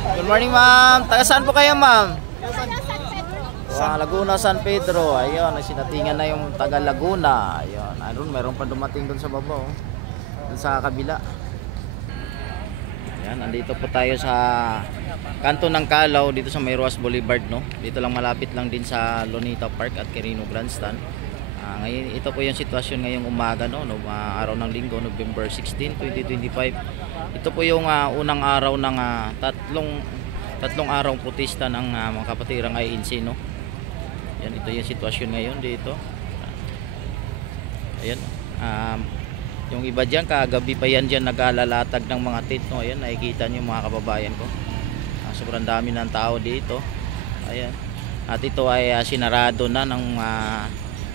Good morning, ma'am. Taga saan po kayo, ma'am? Laguna, San Pedro. Ayun, sinatingan na yung taga Laguna. Ayun, ayun, meron pa dumating doon sa baba, oh. Doon sa kabila. Ayan, andito po tayo sa kanto ng Calao, dito sa Mayroas Boulevard, no? Dito lang, malapit lang din sa Lunita Park at Quirino Grandstand. Ngayon, ito po yung sitwasyon ngayong umaga, no? Araw ng Linggo, November 16, 2025. Ito po yung unang araw ng tatlong araw protesta ng mga kapatirang INC, no? Yan, ito yung sitwasyon ngayon dito. Ayan, yung iba dyan, kagabi pa yan dyan nag-alalatag ng mga tent, no? Ayan, nakikita nyo mga kababayan ko. Sobrang dami ng tao dito. Ayan, at ito ay sinarado na ng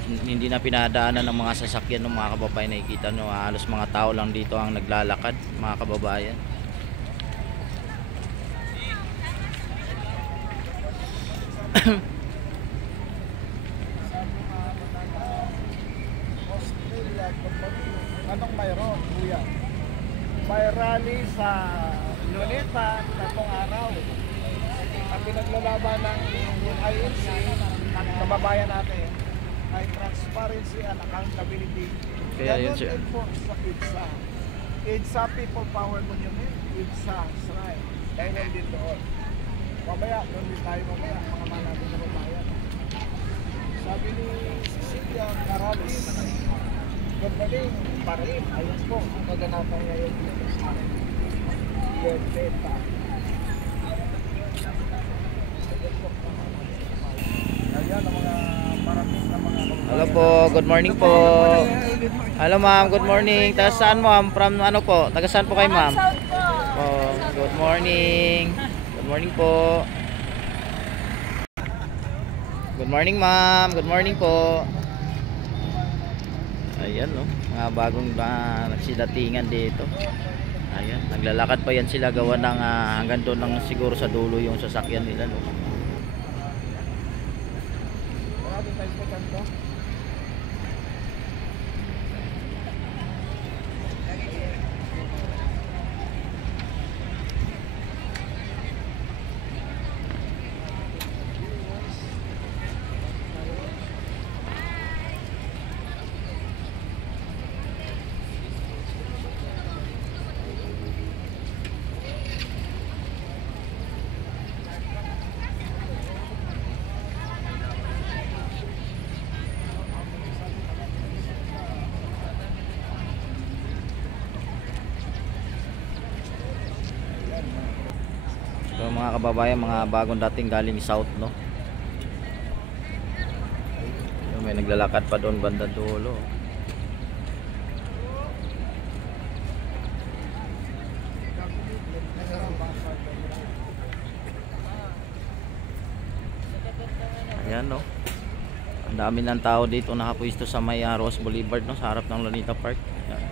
hindi na pinadaanan ng mga sasakyan ng mga kababayan. Nakikita nyo, halos mga tao lang dito ang naglalakad, mga kababayan. Anong mayroon, kuya? May rally sa Luneta, tatlong araw. Ang pinaglalaban ng INC at kababayan natin ay transparency and accountability. Kaya yun siya. Sa EDSA. EDSA People Power Monument, EDSA Shrine. Dahil din doon. Mamaya, doon din tayo mamaya, mga natin na kababayan. Sabi ni Cecilia Caralis, gagaling pa rin. Ayun po, ang kaganapan ngayon dito sa Luneta. Ayan ang mga parating na mga kababayan. Hello po, good morning po. Hello ma'am, good morning. Taga saan mo, ma'am? From ano po? Taga saan po kayo, ma'am? Oh, good morning. Good morning po. Good morning, ma'am. Good morning po. Ayan, no, mga bagong nagsidatingan dito. Ayan, naglalakad pa yan sila, gawa ng hanggang doon lang siguro sa dulo yung sasakyan nila, no. So mga kababayan, mga bagong dating galing south, no. So, may naglalakad pa doon banda dulo. Ayan, no. Ang dami ng tao dito nakapwisto sa Mayroas Boulevard, no, sa harap ng Lunita Park. Ayan.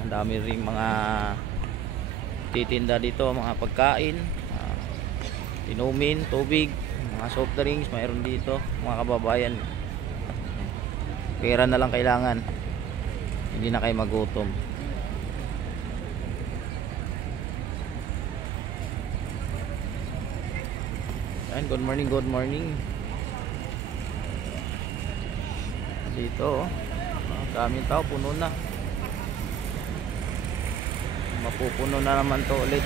Ang dami ring mga titinda dito, mga pagkain, inumin, tubig, mga soft drinks, mayroon dito mga kababayan. Pera na lang kailangan, hindi na kayo magutom. Ayan, good morning, good morning. Dito, daming tao, puno na. Mapupuno na naman to ulit.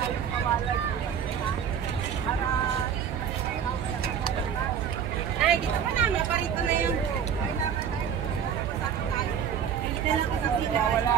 Ay, dito pa na, maparito na yung... Dito lang kasi sila. Wala.